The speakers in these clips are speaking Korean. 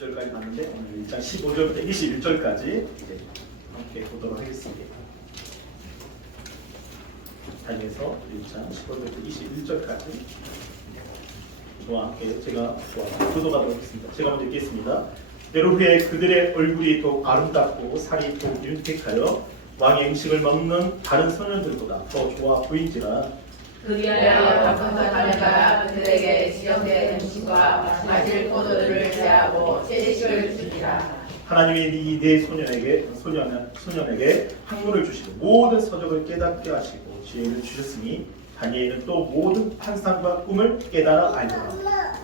9절까지 봤는데 오늘 1장 15절부터 21절까지 이제 함께 보도록 하겠습니다. 다니엘서 1장 15절부터 21절까지 저와 함께 제가 교도하도록 하겠습니다. 제가 먼저 읽겠습니다. 때로 후에 그들의 얼굴이 더욱 아름답고 살이 더욱 윤택하여 왕의 음식을 먹는 다른 소년들보다 더 좋아 보인지라. 그리하여 박성사자가 그들에게 지정된 음식과 마실 포도주를 제하고 채식을 주니라. 하나님이 이 네 소년에게 학문을 주시고 모든 서적을 깨닫게 하시고 지혜를 주셨으니 다니엘은 또 모든 환상과 꿈을 깨달아 알더라.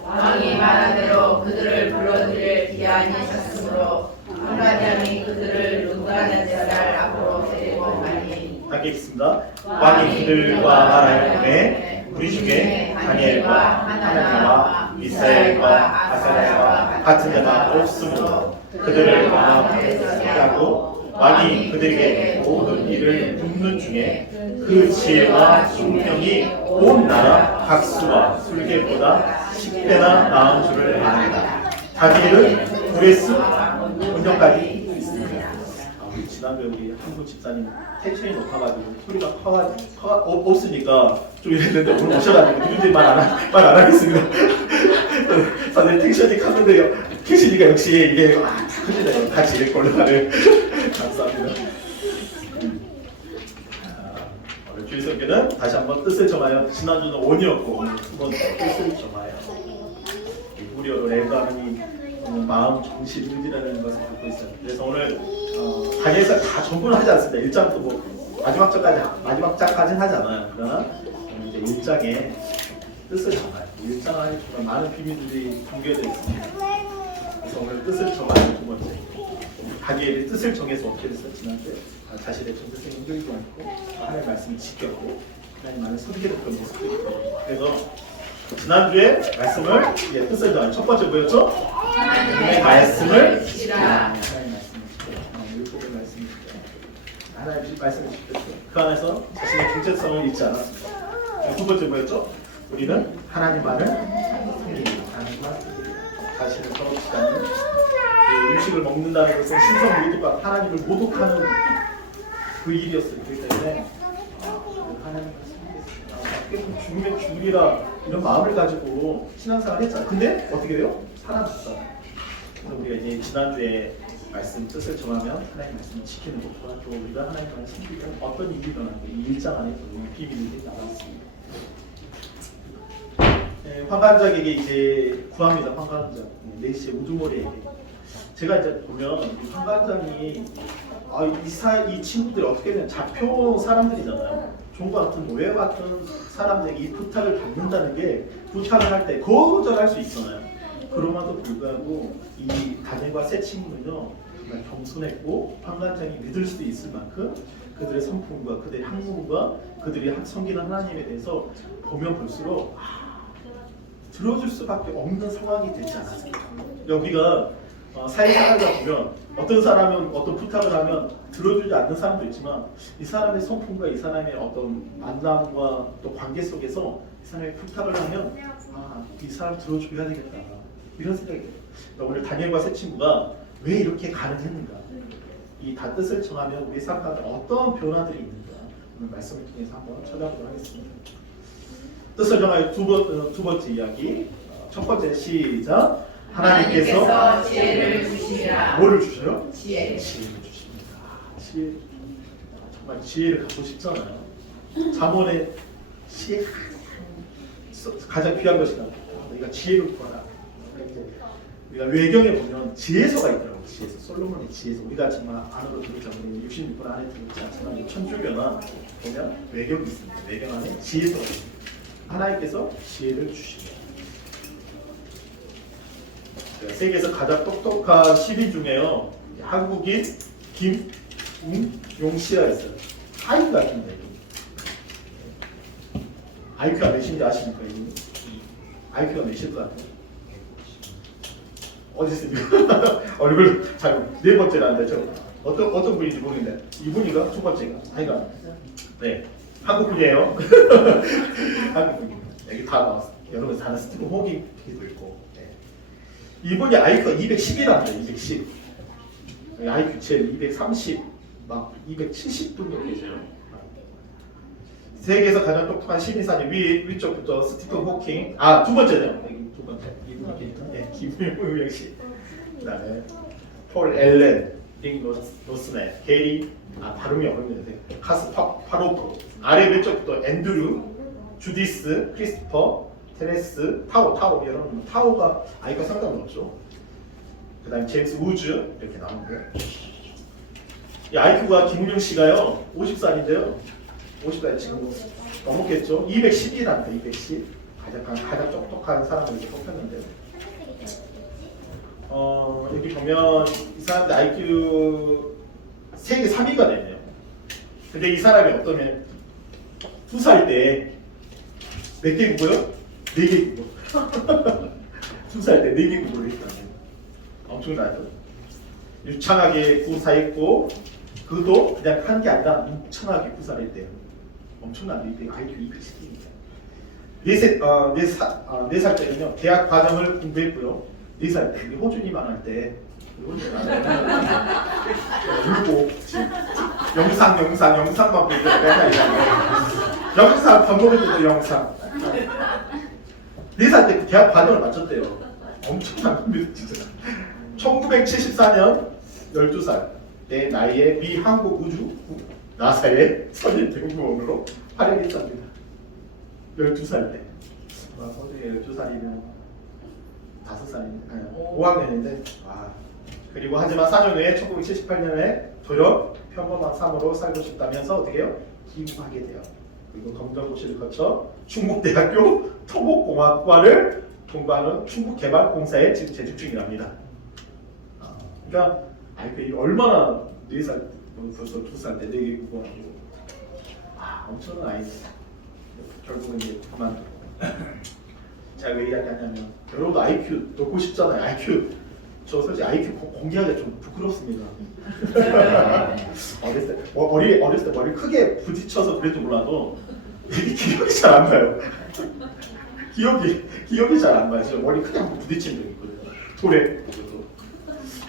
왕이 말한 대로 그들을 불러들일 기한이 찼으므로 한가장이 그들을 눈가는 제달 앞으로 데리고 가니. 함께 읽습니다. 왕이 그들과 말하였으되 우리 중에 다니엘과 하나니와 미사엘과 아사랴와 같은 자가 없으므로 그들을 왕하고 왕이 그들에게 모든 일을 묻는 중에 그 지혜와 총명이 온 나라 각수와 술객보다 10배나 나은 줄을 아노라. 다니엘은 브레스 본역까지 있습니다. 우리 지난주에 우리 한국 집사님 텐션이 높아가지고 소리가 없으니까 좀 이랬는데 오늘 오셔가지고 누군지 말 안 하겠습니다. 사실 텐션이 컸는데요. 캐시니까 역시 이게 크시네요. 같이 이럴 걸로 하는. 감사합니다. 오늘 주일 설교는 다시 한번 뜻을 정하여 지난주는 원이었고 오늘 두 번째 뜻을 정하여 우리어로 랭가민이 마음, 정신, 의지라는 것을 갖고 있어요. 그래서 오늘 다니엘서 다 전부는 하지 않습니다. 1장부터 뭐 마지막 장까지는 하지 않아요. 그러나 오늘 이제 1장에 뜻을 정하여 1장 안에 정말 많은 비밀들이 담겨져 있습니다. 그래서 오늘 뜻을 정하는 두 번째 다니엘이 뜻을 정해서 어떻게 됐어요? 지난주에 자신의 정체성을 흔들지 않고 하나님의 말씀을 지켰고 하나님 많은 선계했던 모습들이 있거든요. 그래서 지난주에 말씀을 뜻을 정하는 첫 번째 뭐였죠? 하나님의 말씀을 지키라. 하나님의 말씀을 지키라. 율법의 말씀을 지키라. 하나님의 말씀을 지켰어요. 그 안에서 자신의 정체성을 잃지 않았습니다. 두 번째 뭐였죠? 우리는 하나님만을 섬기라. 하나님만 자신을 더럽히지 않는 음식을 먹는다는 것은 신성 모독과 하나님을 모독하는 그 일이었어요. 그렇기 때문에 하나님을 섬기겠습니다. 죽으면 죽으리라 이런 마음을 가지고 신앙생활을 했잖아요. 근데 어떻게 돼요? 살아났어요. 그래서 우리가 이제 지난주에 말씀 뜻을 정하면 하나님 말씀을 지키는 것과 또 우리가 하나님만을 섬기면 어떤 일이 일어나고 이 1장 안에 비밀들이 나왔습니다. 환관자에게 이제 구합니다. 환관자 4시에 우두머리에게 제가 이제 보면 이 환관장이 이 친구들이 어떻게든 잡혀온 사람들이잖아요. 종과 같은 노예 같은 사람들에게 이 부탁을 받는다는 게 부탁을 할 때 거절할 수 있잖아요. 그럼에도 불구하고 이 다니엘과 세 친구는요 정말 겸손했고 환관장이 믿을 수 있을 만큼 그들의 성품과 그들의 학문과 그들이 섬기는 하나님에 대해서 보면 볼수록 들어줄 수밖에 없는 상황이 되지 않았습니까? 여기가 사회생활하다 보면 어떤 사람은 어떤 부탁을 하면 들어주지 않는 사람도 있지만 이 사람의 성품과 이 사람의 어떤 만남과 또 관계 속에서 이 사람의 부탁을 하면 이 사람 들어줘야 되겠다 이런 생각이 들어요. 오늘 다니엘과 세 친구가 왜 이렇게 가능했는가 이 다 뜻을 정하면 우리 삶 가운데 어떤 변화들이 있는가 오늘 말씀을 통해서 한번 찾아보도록 하겠습니다. 뜻을 정하여 두 번째 이야기 첫 번째 시작. 하나님께서 지혜를 주시리라. 뭐를 주셔요? 지혜를 주십니다. 지혜 정말 지혜를 갖고 싶잖아요. 잠언의 지혜 가장 귀한 것이다. 우리가 지혜를 구하라. 우리가 외경에 보면 지혜서가 있더라고요. 지혜서 솔로몬의 지혜서 우리가 정말 안으로 들었지 않는 66분 안에 들었지 않지만 천주교나 보면 외경이 있습니다. 외경 안에 지혜서가 있습니다. 하나님께서 지혜를 주십니다. 세계에서 가장 똑똑한 10인 중에요 한국인 김웅용씨가 있어요. 하인 같은데 IQ가 몇인지 아십니까? IQ가 몇일 것 같아요? 어디 있습니까? 얼굴 잘 네 번째라는데 저 어떤 분인지 모르겠는데 이분이가 두 번째가 아이가 네 한국 분이에요. 한국 분입니다. 여기 다 나왔어요. 여러분 다른 스티븐 호킹도 있고 이분이 IQ가 210이랍니다. 210. IQ 제일 230, 막 270분도 계세요. 세계에서 가장 똑똑한 시민사님 위쪽부터 스티븐 호킹. 두 번째네요. 여기 두 번째. 이분이 계시던 김용영 씨. 그다음에 폴 엘렌, 닉 노스넷, 게리. 발음이 어렵네요. 카스 파로프. 아래 왼쪽부터 앤드류, 주디스, 크리스토퍼, 테레스, 타오 이런 타오가 아이가 상당히 높죠. 그다음에 제임스 우즈 이렇게 나오는데 이 IQ가 김웅영 씨가요 50살인데요. 50살 지금 넘었겠죠. 210이란다. 210 가장 똑똑한 사람을 이렇게 뽑혔는데 여기 보면 이 사람들 IQ 세계 3위가 됐네요. 근데 이 사람이 어떠면 2살 때 몇 개 국어요? 4개 국어. 2살 때 4개 국어를 했다는 엄청나죠. 유창하게 구사했고 그도 그냥 한 게 아니라 유창하게 구사를 했대요. 엄청난 IQ 210입니다. 4살 때는요 대학 과정을 공부했고요. 4살 때 호준이만 할 때 울고 영상만 보고 영상 밥 먹을 때도 영상 4살 때 그 대학 과정을 마쳤대요. 엄청난 겁니다 진짜. 1974년 12살 때 나이에 미 한국우주 나사의 선임연구원으로 활약했답니다. 12살 때. 어떻게 12살이면 5살인데 5학년인데 그리고 하지만 4년 후에 1978년에 졸업 평범한 삶으로 살고 싶다면서 어떻게 해요? 기부하게 돼요. 그리고 검정고시를 거쳐 충북대학교 토목공학과를 공부하는 충북개발공사에 지금 재직 중이랍니다. 그러니까 이거 얼마나 4살 벌써 2살 때 4개 국어하고 엄청난 아이입니다. 결국은 이제 그만두고 제가 왜 이야기하냐면 여러분도 IQ 넣고 싶잖아요. IQ 저 솔직히 IQ 공개하기가 좀 부끄럽습니다. 어렸을 때 머리 크게 부딪혀서 그랬지 몰라도 기억이 잘 안 나요. 기억이 잘 안 나요. 저 머리 크게 한번 부딪힌 적이 있거든요. 돌에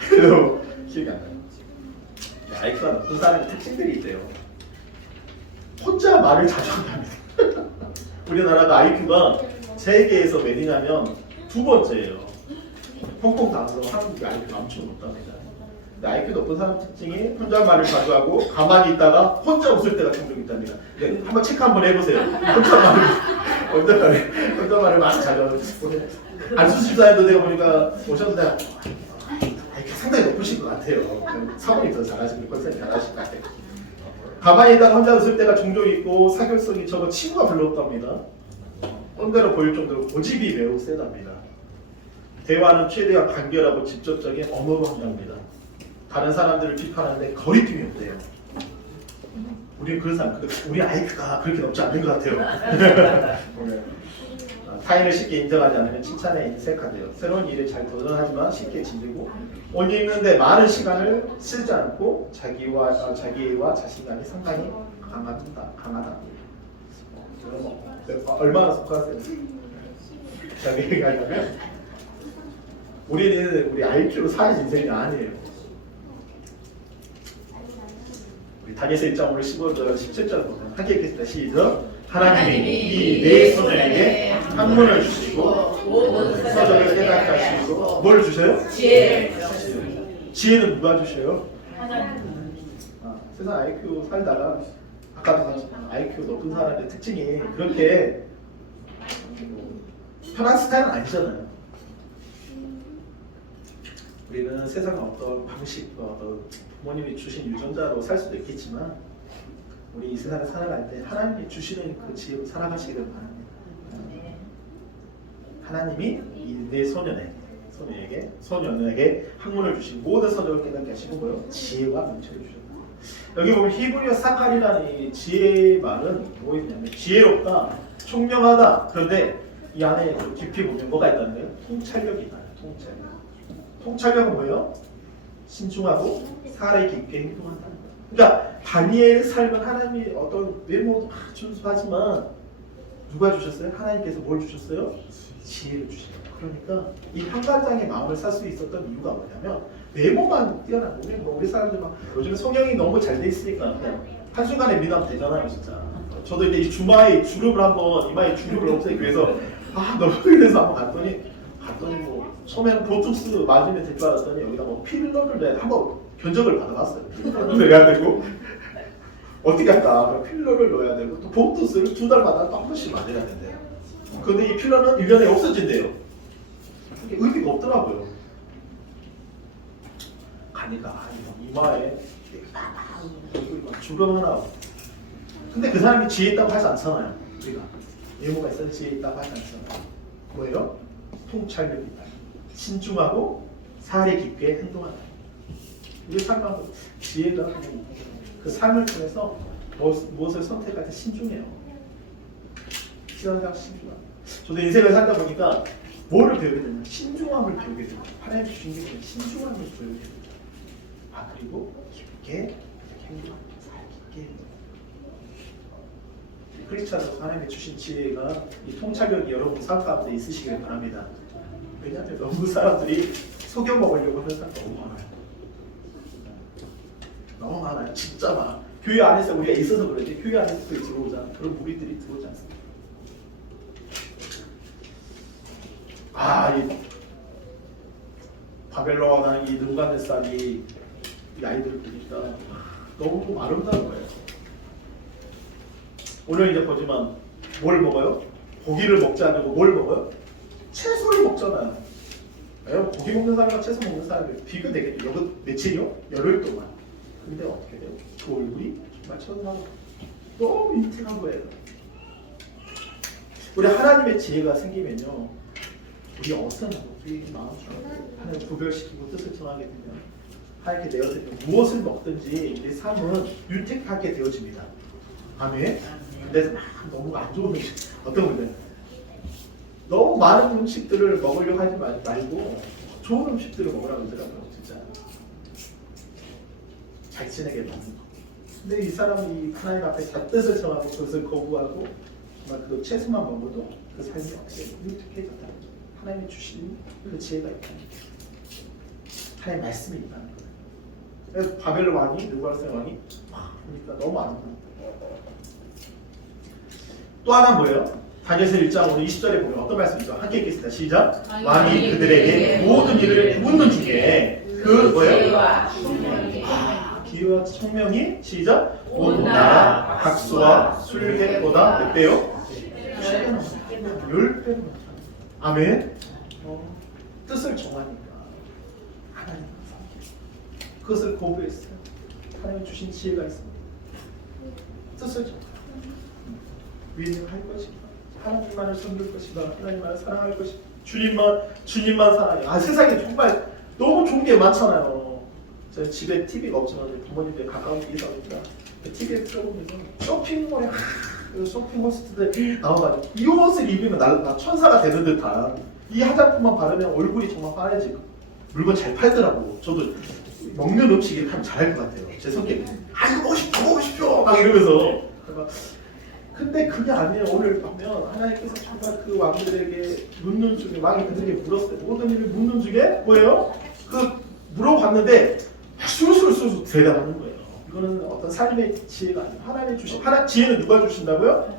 그래도 기억이 안 나요. IQ가 높은 사람의 특징들이 있대요. 혼자 말을 자주 한답니다. 우리나라가 IQ가 세계에서 몇이냐면 2번째예요. 홍콩 다음으로 한국이 IQ가 엄청 높답니다. 근데 IQ 높은 사람 특징이 혼잣말을 자주 하고 가만히 있다가 혼자 웃을 때가 종종 있답니다. 근데 한번 체크 한번 해보세요. 혼잣말을 많이 자주 하고 안수집사에도 내가 보니까 오셨는데 IQ 상당히 높으신 것 같아요. 사모님 더 잘하시고 권사님 잘하실 것 같아요. 가만히 있다가 혼자 웃을 때가 종종 있고 사교성이 적어 친구가 별로 없답니다. 꼰대로 보일 정도로 고집이 매우 세답니다. 대화는 최대한 간결하고 직접적인 언어로 한답니다. 다른 사람들을 비판하는데 거리낌이 없대요. 우리 그런 사람, 우리 IQ가 그렇게 높지 않는 것 같아요. 타인을 쉽게 인정하지 않으면 칭찬에 인색하대요. 새로운 일에 잘 도전하지만 쉽게 질리고 옷 입는데 많은 시간을 쓰지 않고 자기와 자신감이 상당히 강하다. 얼마나 속하세요? 제가 얘기하자면 우리 IQ로 사는 인생이 아니에요. 우리 다니엘서 1장 15절 17절 보면 함께 읽겠습니다. 시작. 하나님이 이 네 소년에게 학문을 주시고 모든 서적을 깨닫게 하시고 뭘 주셔요? 지혜를 주시고. 지혜는 누가 주셔요? 세상 IQ 살다가 아까도 말했지만 IQ 높은 사람의 특징이 그렇게 편한 스타일은 아니잖아요. 우리는 세상의 어떤 방식, 어떤 부모님이 주신 유전자로 살 수도 있겠지만 우리 이 세상을 살아갈 때 하나님이 주시는 그 지혜로 살아가시기를 바랍니다. 하나님이 이 네 소년에게 학문을 주신 모든 서적을 깨닫게 하시고 지혜와 명철을 주셨다. 여기 보면 히브리어 사칼이라는 이 지혜의 말은 뭐였냐면 지혜롭다, 총명하다. 그런데 이 안에 깊이 보면 뭐가 있다는 거예요? 통찰력이 있다. 통찰력은 뭐예요? 신중하고 사람이 깊게 행동한다는 거예요. 그러니까 다니엘의 삶은 하나님이 어떤 외모도 준수하지만 누가 주셨어요? 하나님께서 뭘 주셨어요? 지혜를 주셨어요. 그러니까 이 한 가장의 마음을 살 수 있었던 이유가 뭐냐면 외모만 뛰어난 거예요. 뭐 우리 사람들 막 요즘에 성형이 너무 잘 돼 있으니까 그냥 한순간에 미남 되잖아요, 진짜. 저도 이제 이 주마에 주름을 한번 이마에 주름을 없애기 위해서 너무 그래서 한번 갔더니 뭐 처음에는 보톡스 맞으면 될 줄 알았더니 여기다 뭐 필러를 내 한번 견적을 받아봤어요. 필러를 내야 되고 어떻게 할까? 필러를 넣어야 되고 또 보톡스를 2달마다 또 한 번씩 맞아야 된대요. 근데 이 필러는 1년에 없어진대요. 이게 의미가 없더라고요. 가니까 이마에 주름 하나. 근데 그 사람이 지혜 있다고 하지 않잖아요. 우리가 외모가 있어서 지혜 있다고 하지 않잖아요. 뭐예요? 통찰력이 있다. 신중하고 사리 깊게 행동한다. 우리 삶하고 지혜가 그냥 그 삶을 통해서 무엇을 선택할 때 신중해요. 신중하고 신중함. 저도 인생을 살다 보니까 뭐를 배우게 되냐? 신중함을 배우게 돼요. 하나님 주신 게 그냥 신중함을 배우게 됩니다. 그리고 깊게 행동합니다. 깊게 크리스찬으로 하나님이 주신 지혜가 이 통찰력이 여러분 삶 가운데 있으시길 바랍니다. 왜냐하면 너무 사람들이 속여 먹으려고 하는 사람 너무 많아요. 너무 많아요. 진짜 많아. 교회 안에서 우리가 있어서 그러지 교회 안에서 들어오자 그런 무리들이 들어오지 않습니다. 이 바벨론이나 이 느부갓네살이 이 아이들을 보니까 너무 아름다운 거예요. 오늘 이제 보지만 뭘 먹어요? 고기를 먹지 않고 뭘 먹어요? 채소를 먹잖아요. 고기 먹는 사람과 채소 먹는 사람이 비교되겠죠. 여기 며칠이요? 열흘 동안. 근데 어떻게 돼요? 그 얼굴이 정말 천사고 너무 인팅한 거예요. 우리 하나님의 지혜가 생기면요, 우리 어떤 우리 마음을 하나님 구별시키고 뜻을 정하게 되면 하나님께 내어드리면 무엇을 먹든지 우리 삶은 윤택하게 되어집니다. 아멘. 근데 너무 안 좋은 음식, 어떤 분들 너무 많은 음식들을 먹으려고 하지 말고 좋은 음식들을 먹으라고 하더라고요. 진짜 잘 지내게 먹는 거. 근데 이 사람이 하나님 앞에 다 뜻을 정하고 그것을 거부하고 정말 그 채소만 먹어도 그 삶이 어떻게 윤택해졌다. 하나님이 주신 그 지혜가 있다는 거예요. 하나님의 말씀이 있다는 거예요. 그래서 바벨론 왕이, 느부갓네살 왕이 보니까 너무 아름다워. 또 하나 뭐예요? 다니엘서 1장 오늘 20절에 보면 어떤 말씀이죠? 함께 읽겠습니다. 시작. 왕이 그들에게 모든 일을 묻는 중에 그 뭐예요? 기회와 총명이 시작. 온 나라 각수와 술객보다 몇 배요? 10배로 많다. 아멘. 뜻을 정하니까 하나님 그것을 거부했어요. 하나님 주신 지혜가 있습니다. 뜻을 정하. 위임을 할 것이다. 하나님만을 섬길 것이다. 하나님만을 사랑할 것이다. 주님만 사랑해. 세상에 정말 너무 좋은 게 많잖아요. 제가 집에 TV가 없지만 부모님들 가까운 데 있으니까 TV에 틀어보면서 쇼핑몰에 쇼핑 호스트들 나와가지고 이 옷을 입으면 나 천사가 되는 듯한 이 화장품만 바르면 얼굴이 정말 환해지고 물건 잘 팔더라고. 저도 먹는 음식 이렇게 하면 잘할 것 같아요. 제 성격이 이거 먹으십시오 막 이러면서. 근데 그게 아니에요. 오늘 보면 하나님께서 정말 그 왕들에게 묻는 중에 왕이 그들에게 물었어요. 모든 일을 묻는 중에 뭐예요? 그 물어봤는데 술술 대답하는 거예요. 이거는 어떤 삶의 지혜가 아니에요. 하나님이 주신 지혜는 누가 주신다고요?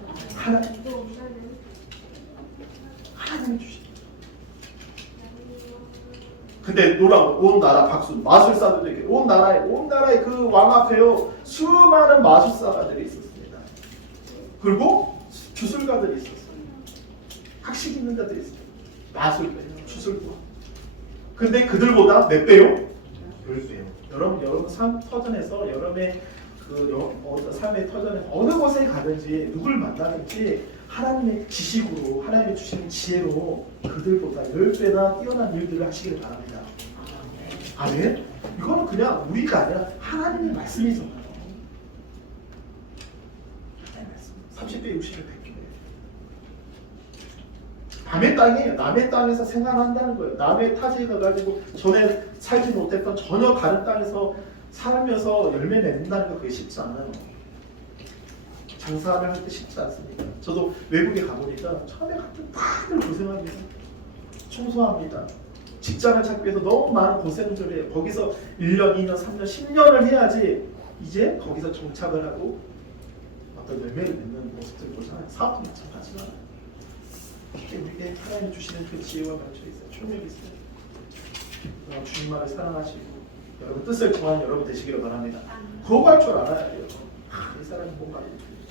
하나님이 주신. 근데 놀라워. 온 나라 박수 마술사들도 있게 온 나라에 그 왕 앞에요 수많은 마술사가들이 있었어요. 그리고 주술가들이 있었어요. 학식 있는 자들이 있어요. 마술가, 주술가. 근데 그들보다 몇 배요? 10배요. 여러분 삶 터전에서 여러분의 삶의 터전에 어느 곳에 가든지 누굴 만나든지 하나님의 지식으로 하나님이 주시는 지혜로 그들보다 10배나 뛰어난 일들을 하시길 바랍니다. 아멘. 이거는 그냥 우리가 아니라 하나님의 말씀이잖아요. 30배, 60배, 100배. 남의 땅이에요. 남의 땅에서 생활한다는 거예요. 남의 타지에 가가지고 전에 살지 못했던 전혀 다른 땅에서 살면서 열매 맺는다는 거 그게 쉽지 않아요. 장사를 할 때 쉽지 않습니다. 저도 외국에 가보니까 처음에 같은 다들 고생하면서 청소합니다. 직장을 찾기 위해서 너무 많은 고생을 해요. 거기서 1년, 2년, 3년, 10년을 해야지 이제 거기서 정착을 하고 어떤 열매를 맺는 모습들을 보잖아요. 사업도 마찬가지잖아요. 이게 우리에게 하나님 주시는 그 지혜와 명철이 있어요. 총력이 있어요. 주님만을 사랑하시고 여러분 뜻을 정하는 여러분 되시기를 바랍니다. 그거 할 줄 알아야 돼요. 이 사람이 뭔가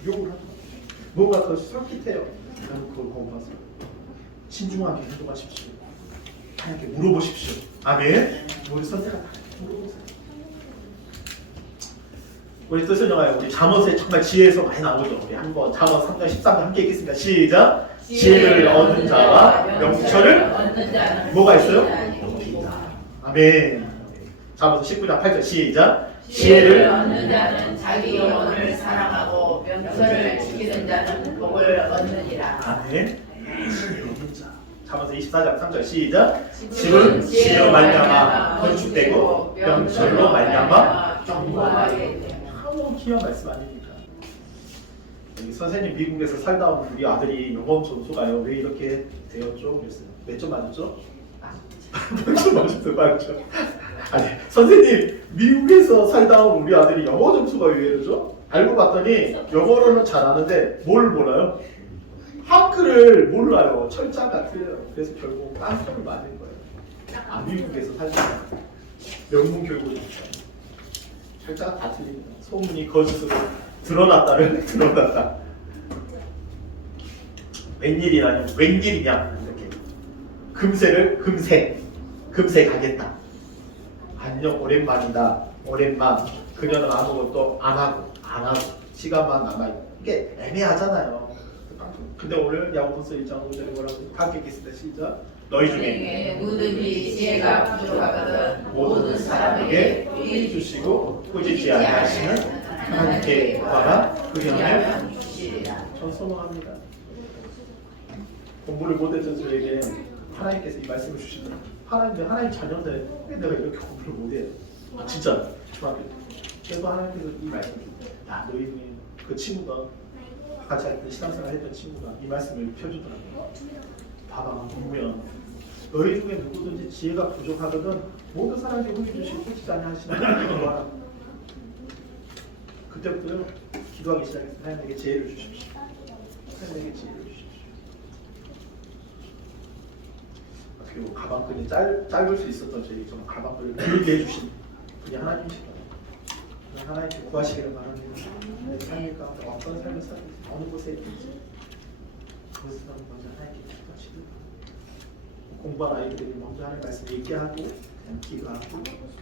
유혹을 하고 뭔가 더 쏠깃해요. 여러분 그걸 공부하세요. 신중하게 행동하십시오. 하나님께 물어보십시오. 아멘. 우리 선택하다 물어보세요. 우리 뜻을 정하여 우리 잠언에 정말 지혜에서 많이 나오죠. 우리 한번 잠언 3장 13장 함께 읽겠습니다. 시작. 지혜를 얻는 자와 명철을 얻는 자는 뭐가 있어요? 아멘. 잠언 19장 8절 시작. 지혜를 얻는 자는 자기 영혼을 사랑하고 명철을 지키는 자는 복을 얻느니라. 아멘. 지혜를 얻는 자. 잠언서 24장 3절 시작. 집은 지혜로 말미암아 건축되고 명철로 말미암아 견고하게 되며. 너무 귀한 말씀 아닙니까? 여기 선생님 미국에서 살다 온 우리 아들이 영어 점수가요 왜 이렇게 되었죠? 그랬어요. 몇 점 맞았죠? 몇 점 맞았죠? 아니 선생님 미국에서 살다 온 우리 아들이 영어 점수가 왜 이러죠? 알고 봤더니 영어로는 잘하는데 뭘 몰라요? 한글을 몰라요. 철자 같아요. 그래서 결국 깡통을 맞은 거예요. 아 미국에서 살다 명문 교육을 철자가 다 틀립니다. 소문이 거짓으로 드러났다를 드러났다. 웬일이라니 웬일이냐 이렇게 금세를 금세 가겠다. 안녕 오랜만이다. 오랜만. 그녀는 아무것도 안 하고 시간만 남아있고 이게 애매하잖아요. 근데 오늘 야고보서 1장 5절에 뭐라고 함께 읽겠습니다. 시작. 너희 중에 누구든지 지혜가 부족하거든 모든 사람에게 이 주시고 꾸짖지 아니하시는 하나님께 구하라 그리하면 주시리라. 전 선언합니다. 공부를 못했던 저에게 하나님께서 이 말씀을 주시더라고요. 하나님 자녀인데 왜 내가 이렇게 공부를 못해? 진짜 중학교 때 그래서 하나님께서 이 말씀을 주세요. 야 너희 중에 그 친구가 같이 할 때 신앙생활 했던 친구가 이 말씀을 펴주더라고요. 봐봐 보면 너희 중에 누구든지 지혜가 부족하거든 모든 사람에게 훈이 주시고 꾸짖지 아니하시는 하나님께 구하라. 그때부터요 기도하기 시작했어요. 하나님에게 지혜를 주십시오. 하나님에게 지혜를 주십시오. 어떻게 보면 가방끈이 짧을 수 있었던 저희 정말 가방끈을 길게 해주신 분이 하나님이시다. 하나님께 구하시기를 바랍니다. 내 삶의 가운데 어떤 삶을 살고 어느 곳에 있든지 그것을 먼저 하나님께 기도하시길 바랍니다. 공부한 아이들이 먼저 하나님 말씀을 읽게 하고 그냥 기도하고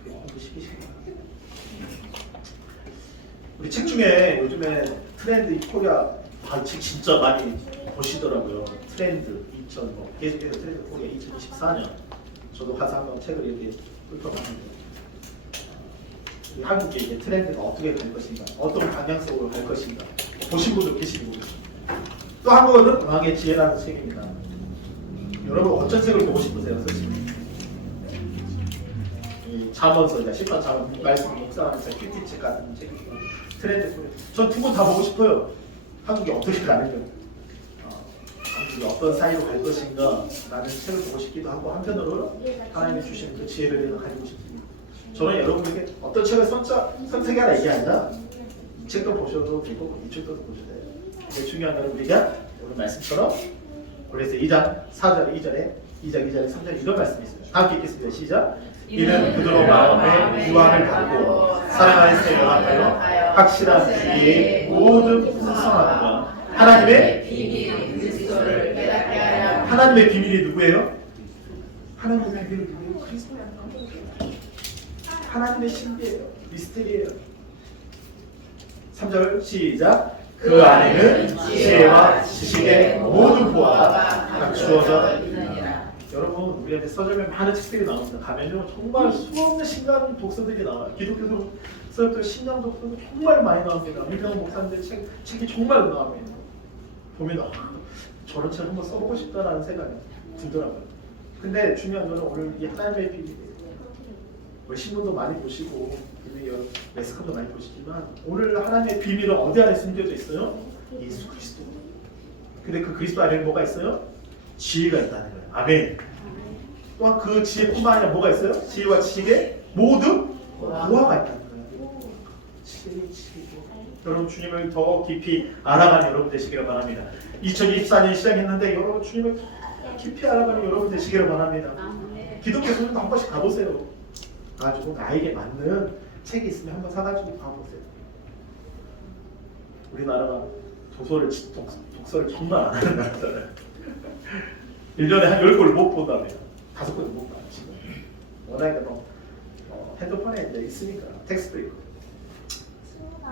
공부시키시기 바랍니다. 우리 책 중에 요즘에 트렌드 코리아 책 진짜 많이 보시더라고요. 트렌드 2000 계속해서 트렌드 코리아 2024년 저도 가서 한번 책을 이렇게 훑어봤는데 한국의 이제 트렌드가 어떻게 갈 것인가, 어떤 방향성으로 갈 것인가 보신 분도 계시고 또 한 권은 왕의 지혜라는 책입니다. 여러분 어떤 책을 보고 싶으세요, 솔직히? 이 잠언서, 심판 잠언 말씀 묵상하는 책, 큐티 책 같은 책이지만 트렌드 코리아. 전 두 권 다 보고 싶어요. 한국이 어떻게 가는가, 한국이 어떤 사이로 갈 것인가 라는 책을 보고 싶기도 하고 한편으로 하나님이 주시는 그 지혜를 내가 가지고 싶습니다. 저는 여러분에게 어떤 책을 선택하라 이게 아니라 이 책도 보셔도 되고 이 책도 보셔도 돼요. 근데 중요한 건 우리가 오늘 말씀처럼 그래서 2장 4절 2절에 2장 2절에 3절 이런 말씀이 있습니다. 다 함께 읽겠습니다. 시작. 이는 그대로 마음에 유한을 갖고 사랑 안에서 연합하여 확실한 지혜의 모든 풍성함과 하나님의 비밀 그리스도를 깨닫게 하여. 하나님의 비밀이 누구예요? 하나님의 비밀이 누구예요? 그리스도예요. 하나님의 신비예요. 미스터리예요. 3절 시작. 그 안에는 지혜와 지식의 모든 보화가 갖추어져 있느니라. 여러분 우리한테 써주면 많은 책들이 나옵니다. 가면요 정말 수없는 신간 독서들이 나와요. 기독교서부터 신앙 독서도 정말 많이 나옵니다. 밀평 목사님들 책이 정말 나옵니다. 보면 저런 책 한번 써보고 싶다라는 생각이 들더라고요. 근데 중요한 거는 오늘 이 하나님의 비밀이에요. 신문도 많이 보시고 매스컴도 많이 보시지만 오늘 하나님의 비밀은 어디 안에 숨겨져 있어요? 예수 그리스도. 근데 그 그리스도 안에 뭐가 있어요? 지혜가 있다는 거예요. 아멘. 또한 그 지혜뿐만 아니라 뭐가 있어요? 지혜와 지식에 모두 보화가 있다는 거예요. 지혜의 지혜고. 여러분 주님을 더 깊이 알아가는 여러분 되시기를 바랍니다. 2024년 시작했는데 여러분 주님을 더 깊이 알아가는 여러분 되시기를 바랍니다. 기독교서도 한 번씩 가보세요. 가지고 나에게 맞는 책이 있으면 한번 사가지고 가보세요. 우리나라가 독서를 정말 안 하는 나라잖아요. 1년에 한 10권을 못 본다며. 5권을 못 봐, 지금. 워낙에 핸드폰에 이제 있으니까, 텍스트도 있고.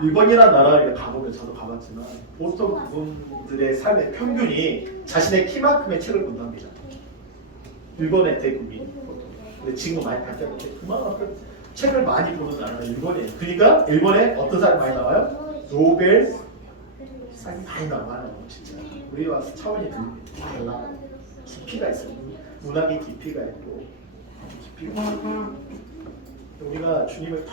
일본이라는 나라에 가보면 저도 가봤지만, 보통 그분들의 삶의 평균이 자신의 키만큼의 책을 본답니다. 일본의 대국민. 근데 지금 많이 바뀌었는데, 그만큼 책을 많이 보는 나라가 일본이에요. 그러니까 일본에 어떤 사람이 많이 나와요? 노벨 상이 많이 나와요. 진짜. 우리와 차원이 달라. 깊이가 있어요. 문학의 깊이가 있고 깊이가 있고. 우리가 주님을 더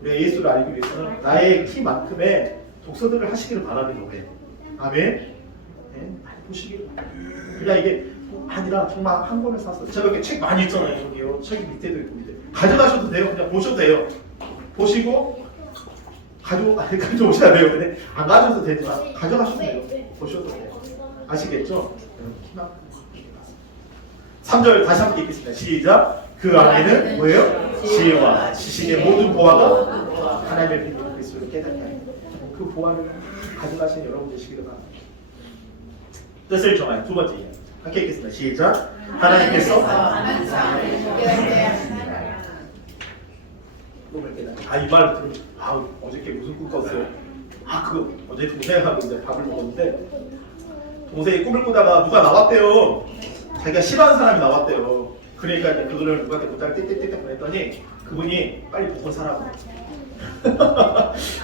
우리가 예수를 알기 위해서는 나의 키만큼의 독서들을 하시기를 바랍니다. 왜? 아멘. 네? 많이 보시기를 바랍니다. 그냥 이게 아니라 정말 한 권을 사서 제가 이렇게 책 많이 있잖아요. 여기요. 책이 밑에도 있고 밑에 가져가셔도 돼요. 그냥 보셔도 돼요. 보시고 가져오셔야 돼요. 근데 안 가져도 되지만 가져가셔도 돼요. 보셔도 돼요. 아시겠죠? 키만큼. 3절 다시 함께 읽겠습니다. 시작. 그 안에는 뭐예요? 지혜와 지식의 모든 보화가 하나님의 빛으로 그리스도를 깨닫게 하는 그 보화를 가져가신 여러분 되시기를 바랍니다. 뜻을 정하여 두 번째 이야기. 함께 읽겠습니다. 시작. 하나님께서 꿈을 깨닫게. 이 말 들으면 어저께 무슨 꿈 꿨어요? 그거 어제 동생하고 이제 밥을 먹었는데 동생이 꿈을 꾸다가 누가 나왔대요. 자기가 싫어하는 사람이 나왔대요. 그러니까 이제 그거를 누구한테 문자를 띠띠띠띠 보냈더니 그분이 빨리 보고 사라고.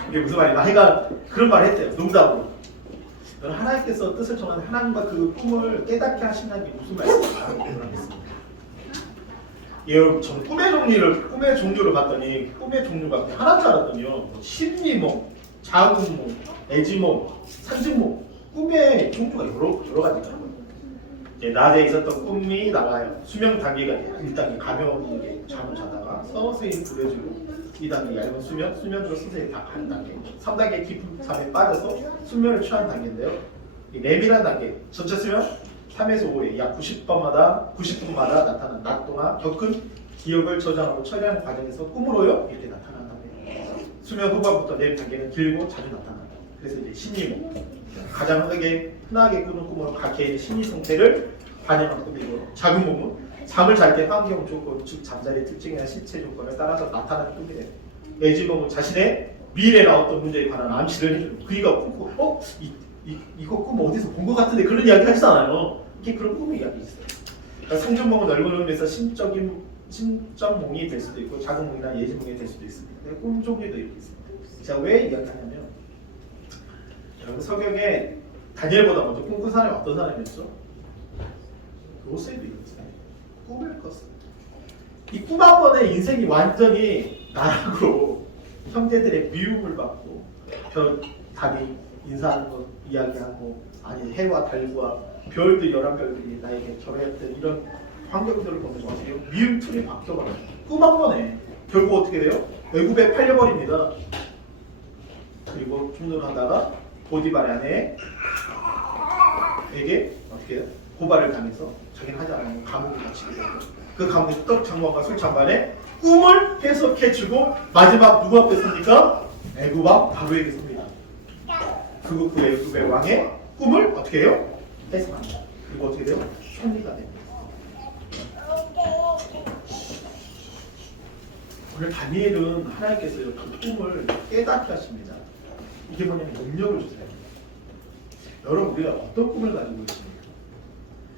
이게 무슨 말이냐? 하여간 그런 말을 했대요. 농담으로. 하나님께서 뜻을 정하는 하나님과 그 꿈을 깨닫게 하신다는 게 무슨 말씀인가? 여러분, 전 꿈의 종류를 봤더니 꿈의 종류가 하나인 줄 알았더니요. 심리몽, 자궁몽, 애지몽, 산증몽, 꿈의 종류가 여러 가지가 있어요. 낮에 있었던 꿈이 나와요. 수면 단계가 돼요. 1단계 가벼운 잠을 자다가 서서히 부려지고 2단계 얇은 수면으로 서서히 다 가는 단계. 3단계 깊은 잠에 빠져서 숙면을 취하는 단계인데요. 이 내밀한 단계, 전체 수면 3에서 5회, 약 90분마다 나타나는 낮 동안 겪은 기억을 저장하고 처리하는 과정에서 꿈으로요 이렇게 나타난다고 해요. 수면 후반부터 내밀 단계는 길고 자주 나타난다. 그래서 이제 심리몽, 가장 흔하게 꾸는 꿈으로 각 개인의 심리 상태를 반영한 꿈이고, 자궁몽은 잠을 잘 때 환경 조건, 즉 잠자리의 특징이나 신체 조건을 따라서 나타나는 꿈이래요. 애지몽은 자신의 미래나 어떤 문제에 관한 암시를 해주는. 그이가 꿈꾸 이거 꿈 어디서 본 것 같은데 그런 이야기 하시잖아요. 이게 그런 꿈의 이야기 있어요. 그러니까 상중몽은 넓은 의미에서 심적몽이 될 수도 있고 자궁몽이나 예지몽이 될 수도 있습니다. 꿈 종류도 이렇게 있습니다. 제가 왜 이야기하냐면 여러분 성경에 다니엘보다 먼저 꿈꾼 사람이 어떤 사람이었죠? 요셉이었어요. 꿈을 꿨어요. 이 꿈 한 번에 인생이 완전히 나락으로 형제들의 미움을 받고 달이 인사하는 것 이야기하고 아니 해와 달과 별들 11별들이 나에게 절하였던 이런 환경들을 보면서 어떻게 미움 틀에 박혀가요. 꿈 한 번에 결국 어떻게 돼요? 외국에 팔려버립니다. 그리고 충돌하다가 보디발의 아내에게 어떻게 해요? 고발을 당해서 자기는 하지 않으면 감옥에 갇히게 되고 그 감옥의 떡 장관과 술 장관의 꿈을 해석해주고 마지막 누구 앞에 섭니까? 애굽 왕 바로에게 섭니다. 그리고 그 애굽의 왕의 꿈을 어떻게 해요? 해석합니다. 그리고 어떻게 돼요? 총리가 됩니다. 오늘 다니엘은 하나님께서 그 꿈을 깨닫게 하십니다. 이게 뭐냐면 능력을 주세요. 여러분 우리가 어떤 꿈을 가지고 있습니까?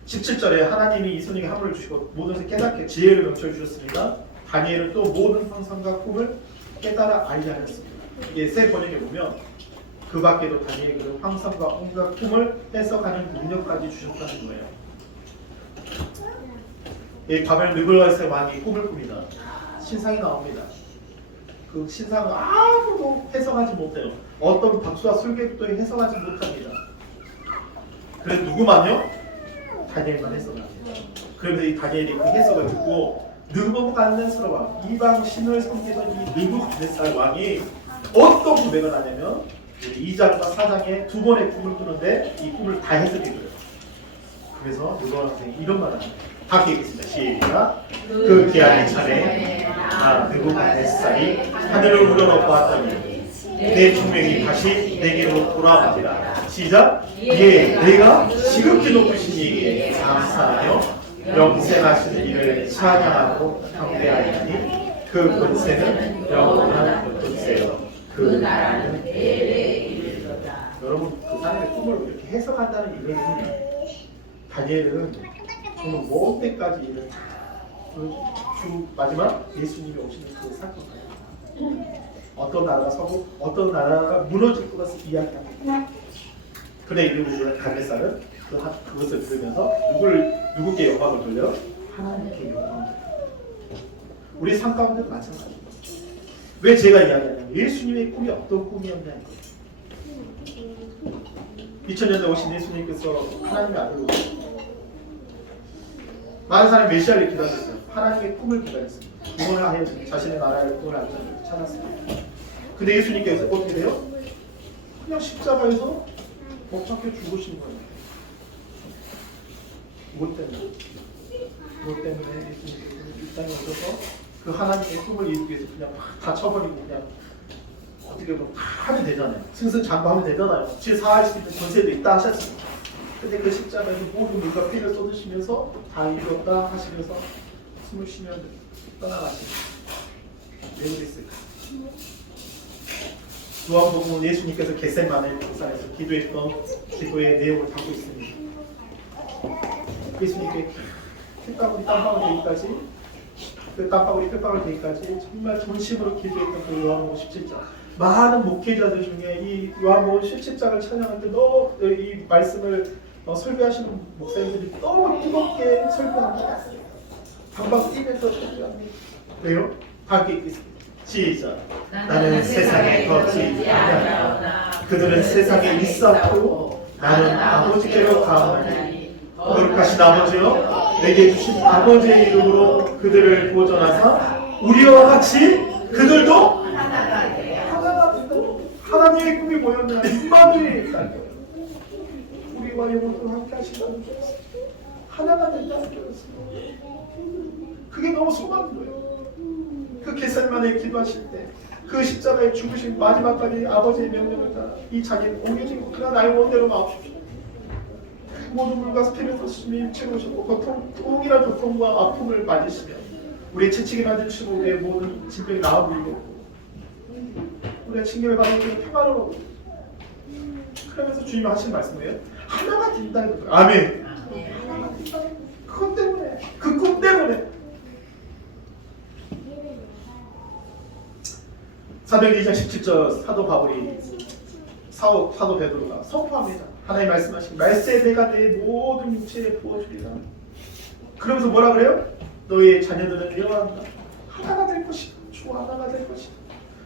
17절에 하나님이 이손에게 함을 주시고 모든 것을 깨닫게 지혜를 명철 주셨습니다. 다니엘은 또 모든 환상과 꿈을 깨달아 알게 하였습니다. 이게 새 번역에 보면 그 밖에도 다니엘은 환상과 온갖 꿈을 해석하는 능력까지 주셨다는 거예요. 이 바벨 느부갓네살 왕이 꿈을 꿉니다. 신상이 나옵니다. 그 신상을 아무도 해석하지 못해요. 어떤 박수와 술객도 해석하지 못합니다. 그래서 누구만요? 다니엘만 해석을 합니다. 그러면서 이 다니엘이 그 해석을 듣고 느부갓네살 왕, 이방 신을 섬기던 이 느부갓네살 왕이 어떤 고백을 하냐면 2장과 4장에 두 번의 꿈을 꾸는데 이 꿈을 다 해석해줘요. 그래서 느부갓네살 왕이 이런 말을 합니다. 다 기억했습니다. 시작. 그 기한의 참에 느부갓네살이 하늘을 우러러보았더니 내 총명이 다시 내게로 돌아옵니다. 시작. 예, 내가 지극히 높으신 이에게 감사하며 영생하시는 이를 찬양하고 경배하리니 그 권세는 영원한 권세요. 그 나라는 대대에 이르리로다. 여러분 그 사람의 꿈을 이렇게 해석한다는 이거는 다니엘은 정말 먼 때까지 이를 주 마지막 예수님이 오시는 그 사건이에요. 어떤 나라가 서고 어떤 나라가 무너질 것을 이야기합니다. 그런데 이 느부갓네살은 그것을 들으면서 누구께 영광을 돌려? 하나님께 영광을 돌려. 우리 삶 가운데도 마찬가지입니다. 왜 제가 이야기하냐면 예수님의 꿈이 어떤 꿈이었냐는 거예요. 2000년대 오신 예수님께서 하나님의 아들로 많은 사람이 메시아를 기다렸어요. 하나님의 꿈을 기다렸습니다. 구원을 하여 자신의 나라의 꿈을 찾았습니다. 근데 예수님께서 어떻게 돼요? 그냥 십자가에서 못 박혀 죽으신 거예요. 뭐 때문에? 뭐 때문에 예수님께서 이 땅에 오셔서 그 하나님의 꿈을 이루기 위해서 그냥 다 쳐버리고 그냥 어떻게 보면 다 하면 되잖아요. 승승장구하면 되잖아요. 질 사할 수 있는 권세도 있다 하셨습니다. 근데 그 십자가에서 모든 물과 피를 쏟으시면서 다 이뤘다 하시면서 숨을 쉬면 떠나가십니다. 왜 그랬을까? 요한복음은 예수님께서 겟세마네 동산에서 기도했던 기도의 내용을 담고 있습니다. 예수님께 핏방울이 땀방울 되기까지 그 땀방울이 핏방울 되기까지 정말 전심으로 기도했던 그 요한복음 17장. 많은 목회자들 중에 이 요한복음 17장을 찬양할 때 너무 이 말씀을 설교하시는 목사님들이 너무 뜨겁게 설교합니다. 방방 뛰면서 설교합니다. 왜요? 함께 읽겠습니다. 시작. 나는 세상에 거치지 아니하나 그들은 세상에 있었고 나는 아버지께로 가오나니 거룩하신 아버지여 내게 주신 아버지의 이름으로 그들을 보존하사 우리와 같이 그들도 하나가 되고 하나님의 꿈이 뭐였냐? 임마누엘이 있다는 거예요. 우리와 영원토록 함께 하신다는 거였어요. 하나가 된다는 거였어요. 그게 너무 소망인 거예요. 그 겟세마네 기도하실 때 그 십자가에 죽으신 마지막까지 아버지의 명령을 따라 이 자기는 옮겨지고 그러나 나의 원대로 마옵시오. 모든 물과 피를 쏟으시며 채우셨고 통이나 고통과 아픔을 맞으시며 우리의 채찍이 맞으시고 우리의 모든 질병이 나아버리고 우리의 징계를 받으시고 평화로워. 그러면서 주님이 하신 말씀이에요. 하나가 된다는 거예요. 아멘. 하나가 된다. 그것 때문에 그 꿈 때문에 사도행전 2장 17절 사도 바울이 사도 베드로가 선포합니다. 하나님 말씀하신 말세대가 내 모든 육체에 부어주리라. 그러면서 뭐라 그래요? 너희의 자녀들은 일어난다. 하나가 될 것이다. 주 하나가 될 것이다.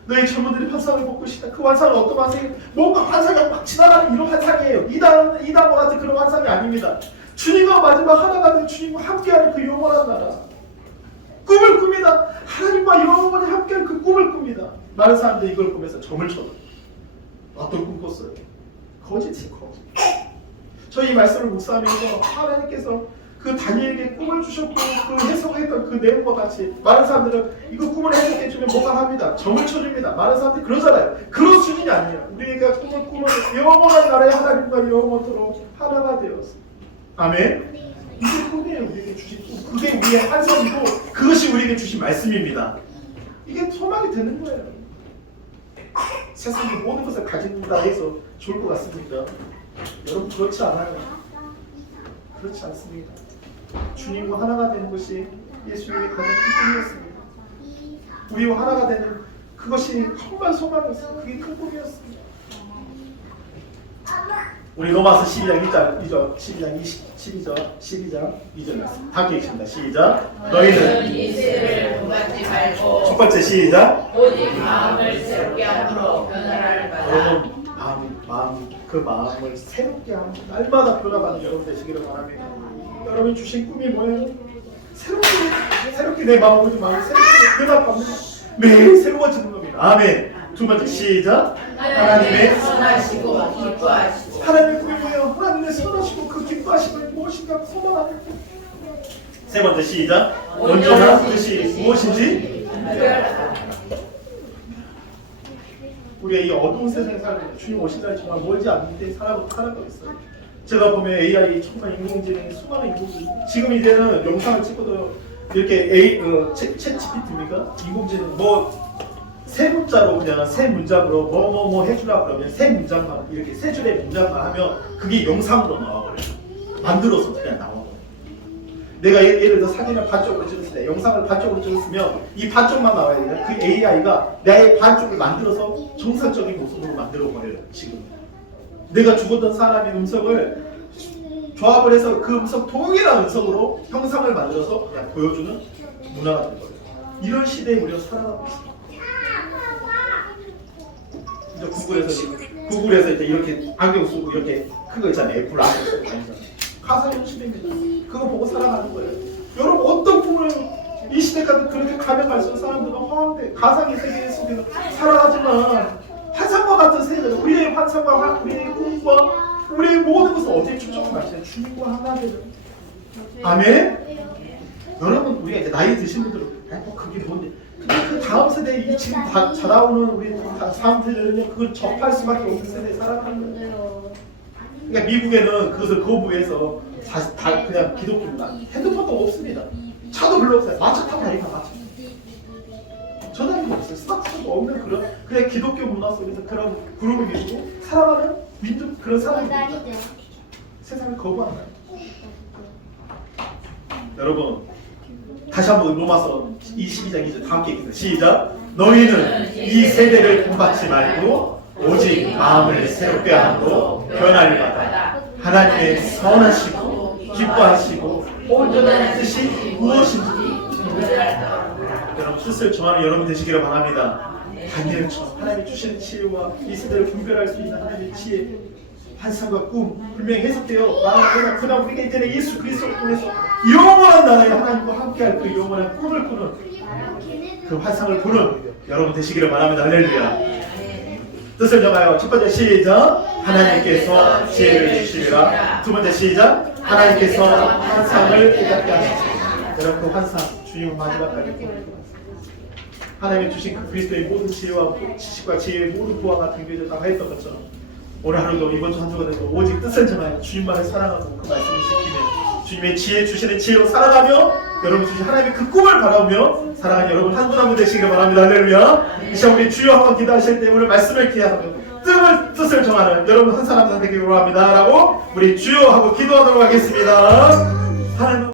너희 젊은들이 환상을 볼 것이다. 그 환상은 어떤 환상이에요? 뭔가 환상이 막 지나가는 이런 환상이에요. 이단과 같은 그런 환상이 아닙니다. 주님과 마지막 하나가 된 주님과 함께하는 그 영원한 나라. 꿈을 꿉니다. 하나님과 영원히 함께하는 그 꿈을 꿉니다. 많은 사람들이 이걸 꾸면서 점을 쳐요. 어떤 꿈 꿨어요? 거짓이 거짓. 저희 이 말씀을 묵상하면서 하나님께서 그 다니엘에게 꿈을 주셨고 그 해석했던 그 내용과 같이 많은 사람들은 이거 꿈을 해석해주면 뭐가 합니다. 점을 쳐줍니다. 많은 사람들이 그러잖아요. 그런 수준이 아니에요. 우리가 꿈을 꾸면 영원한 나라의 하나님과 영원토록 하나가 되었어. 아멘. 이게 꿈이에요. 우리에게 주신 꿈. 그게 우리의 환상이고 그것이 우리에게 주신 말씀입니다. 이게 소망이 되는 거예요. 세상의 모든 것을 가진다 해서 좋을 것 같습니다. 여러분 그렇지 않아요. 그렇지 않습니다. 주님과 하나가 되는 것이 예수님의 가장 큰 꿈이었습니다. 우리와 하나가 되는 그것이 정말 소망이었어요. 그게 큰 꿈이었습니다. 우리 로마서 12장 1절, 12장 2절 말씀 다 읽겠습니다. 시작. 너희는 이 세를 본받지 말고 첫 번째 시작. 오직 마음을 새롭게 함으로 변화를 받아. 여러분 그 마음을 새롭게 하는 날마다 변화가는 여러분 되시기를 바랍니다. 여러분이 주신 꿈이 뭐예요? 새롭게 내 마음을 새롭게 대답합니다. 매일 새로워지는 겁니다. 아멘. 두 번째 시작. 하나님의 선하시고 기뻐하시고. 하나님의 꿈이 뭐예요? 하나님의 선하시고 그 기뻐하심을 무엇인가 소망하는 것. 세 번째 시작. 온전한 뜻이 무엇인지 분별하라. 우리의 이 어두운 세상에 살고 주님 오신 날이 정말 멀지 않는데 살아가고 있어요. 제가 보면 AI 정말 인공지능이 수많은 인공지능 지금 이제는 영상을 찍고도 이렇게 챗 GPT입니까? 인공지능 세 문자로 그냥 세 문장으로 뭐 해주라 그러면 세 문장만 이렇게 세 줄의 문장만 하면 그게 영상으로 나와버려요. 만들어서 그냥 나와버려요. 내가 예를 들어 사진을 반쪽으로 찍었을 때 영상을 반쪽으로 찍었으면 이 반쪽만 나와야 돼요. 그 AI가 나의 반쪽을 만들어서 정상적인 모습으로 만들어버려요. 지금 내가 죽었던 사람의 음성을 조합을 해서 그 음성 동일한 음성으로 형상을 만들어서 그냥 보여주는 문화가 된 거예요. 이런 시대에 우리가 살아가고 있습니다. 구글에서 이제 이렇게 안경 쓰고 이렇게 큰 거 있잖아요. 애플 안경 쓰고 다니잖아요. 가상현실입니다. 그거 보고 살아가는 거예요. 여러분 어떤 꿈을 이 시대까지 그렇게 감명할수록 사람들은 허황돼 가상의 세계 속에서 살아가지만 환상과 같은 세계, 우리의 환상과 우리의 꿈과 우리의 모든 것을 어디에 초점을 맞춰요? 주님과 하나 되는. 아멘. 여러분 우리가 이제 나이 드신 분들은 그게 뭔데? 근데 그 다음 세대 이 지금 자라오는 우리 다음 세대는요 그걸 접할 수밖에 없는 세대에 살아가는 거예요. 그러니까 미국에는 그것을 거부해서 다 그냥 기독교입니다. 핸드폰도 없습니다. 차도 별로 없어요. 마차 타고 다니까 마차. 전화기도 없어요. 스마트폰도 없는 그냥 기독교 문화 속에서 그런 그룹을 이루고 살아가는 민족 그런 사람입니다. 세상을 거부하는 거예요. 여러분 다시 한번 로마서 22장 2절 다 함께 읽겠습니다. 시작. 너희는 이 세대를 본받지 말고 오직 마음을 새롭게 함으로 변화를 받아 하나님의 선하시고 기뻐하시고 온전한 뜻이 무엇인지 여러분 뜻을 정하는 여러분 되시기를 바랍니다. 다니엘처럼 하나님이 주시는 지혜와 이 세대를 분별할 수 있는 하나님의 지혜 환상과 꿈 분명히 해석돼요. 그러나 우리가 이제는 예수 그리스도를 통해서 영원한 나라의 하나님과 함께할 그 영원한 꿈을 꾸는 그 환상을 보는 여러분 되시기를 바랍니다. 할렐루야. 뜻을 정하여 첫 번째 시작. 하나님께서 지혜를 주시리라. 두 번째 시작. 하나님께서 환상을 깨닫게 하시리라. 여러분 그 환상 주님은 마지막까지 하나님이 주신 그 그리스도의 모든 지혜와 지식과 지혜의 모든 부하가 등교되었다고 했던 것처럼 오늘 하루도 이번 주 한 주가 돼도 오직 뜻을 정하여 주님만을 사랑하고 그 말씀을 지키며 주님의 지혜 주시는 지혜로 살아가며 여러분 주신 하나님의 그 꿈을 바라보며 살아가는 여러분 한 분 한 분 되시기를 바랍니다. 할렐루야. 이 시간 우리 주여 한번 기도하실 때 오늘 말씀을 기하며 뜻을 정하는 여러분 한 사람 되기를 바랍니다 라고 우리 주여 하고 기도하도록 하겠습니다. 하나님